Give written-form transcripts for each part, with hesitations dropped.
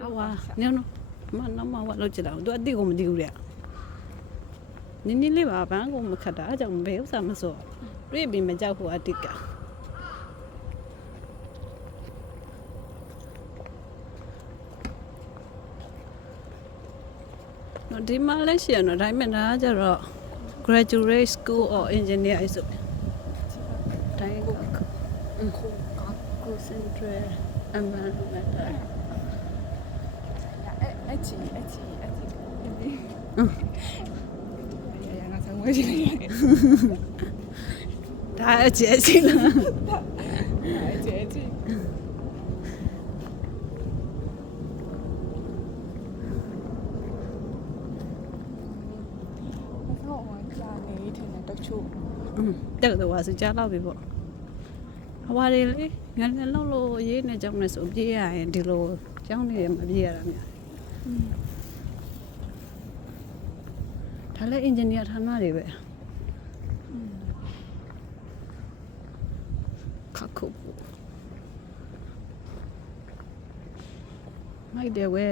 哇，你看，那我老知道，都地我们丢了。你那把办公我们看到，就没有什么说，这边没家伙啊地个。ဒီမှာလည်းရှိရတော့ဒါပေမဲ့ဒါကကျတော့ graduate school or engineer အဲ့ဆိုတိုင်းကိုcentral environment အဲ့ချီရငါဆောင်ဝဲချင်တယ်ဒါအကျဲချင်းလားအဲ့ချီတက်တော့ဆိုကြားတော့ပြီပေါ့ဟွာလေငါလည်းလောက်လို့ရေးနေကြောင်းနဲ့ဆိုပြေးရရင်ဒီလိုကျောင်းနေရမပြေးရတာများဒါလည်း engineer ဌာနတွေပဲခါခုမိုက်တယ်ဝဲ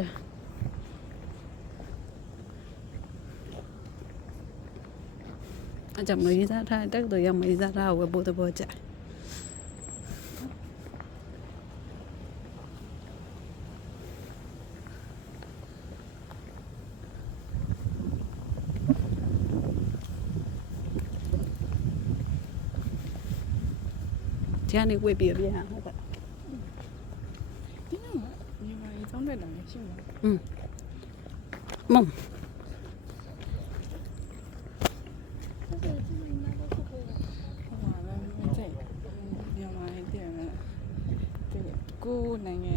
အကြမ်းမရေးစားထားတက်တော့ရမရေးစားထားဝဲပို့တော့ကြဒီကနေဝေ့ပြပြဟုတ်ကဲ့ဒီနော်မြန်မာရေးကျောင်းတက်တာလည်းရှိမှာမုံကိုနိုင်ငံ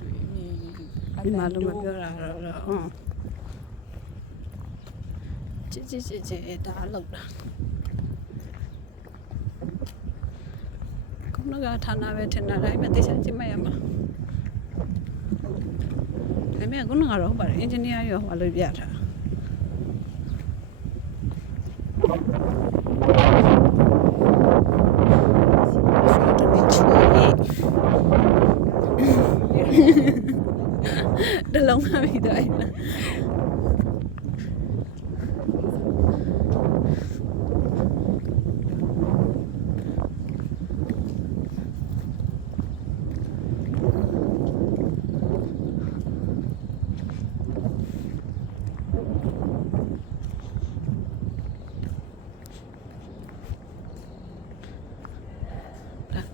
တွေမြေ ဒီမှာတော့မပြောတာတော့ကြည်ဒါလောက်တာခုနကဌာနပဲထင်တာဒါပေမဲ့သိချင်ကြည့်မရမှာဒါပေမဲ့ခုနကတော့ဟုတ်ပါတယ်အင်ဂျင်နီယာရောဟောလို့ပြတာတလုံးမှပြီးတော့အဲ့လား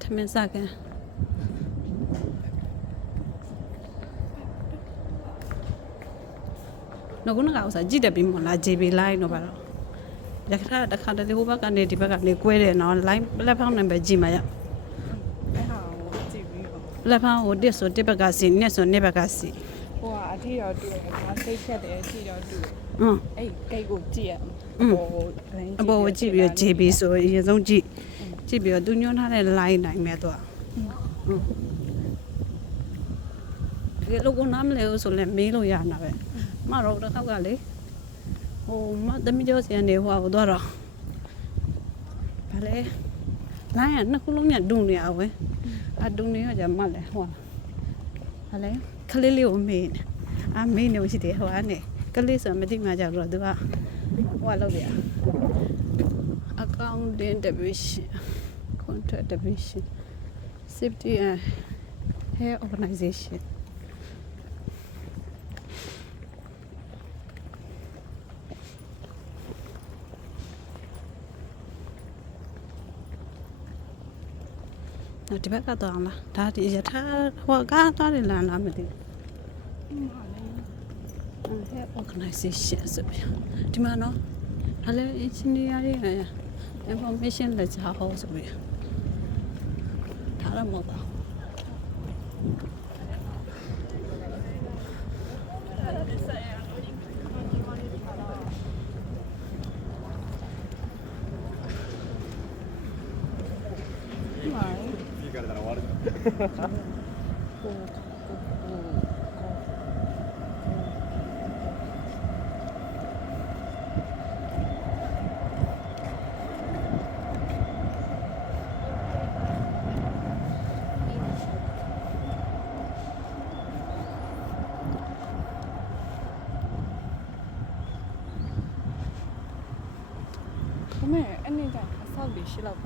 ထမင်းစားကန်နော်ခုနကဥစားကြည့်တယ်ပြီးမလား JB line တော့ပါတော့ရခါတခါတလေဟိုဘက်ကနေဒီဘက်ကနေကွဲတယ်နော် line platform နဲ့ပဲကြည့်မှာရအဲ့ဟာကိုကြည့်ပြီးတော့ platform ကိုတစ်ဆိုတစ်ဘက်ကစီနှစ်ဆိုနှစ်ဘက်ကစီဟိုကအထီတော့တူတယ်ဒါစိတ်ဖြတ်တယ်အထီတော့တူတယ်အဲ့ကိတ်ကိုကြည့်ရအပေါ်ကိုကြည့်ပြီးတော့ JB ဆိုအရင်ဆုံးကြည့်ပြီးတော့သူညွှန်းထားတဲ့ line နိုင်မဲ့တော့ဒီလိုကနားမလဲဆိုလဲမေးလို့ရတာပဲမတော့တစ်ခေါက်ကလေဟိုမသမီးကျော်စီကနေဟိုတော့ဗာလေလိုင်းကနှစ်ခုလုံးညဒုံနေအောင်ပဲဒုံနေရကြမလဲဟိုဗာလေခလေးလေးကိုမေးနေမေးနေရှိတယ်ဟိုကနေကလေးဆိုမသိမှကြတော့သူကဟိုလောက်ရ accounting division contract division safety and health organizationဒီဘက်ကတော့လားဒါဒီရထားဟိုကားသွားတယ်လားမသိဘူး health organization ဆိုပြီးဒီမှာနော်ဒါလည်း engineer တွေ information လက်ချဟောဆိုပြီးဒါတော့မဟုတ်ပါ ဒါပေမဲ့အဲ့နေ့ကျရင်အဆောက်တွေရှိလောက်ပါ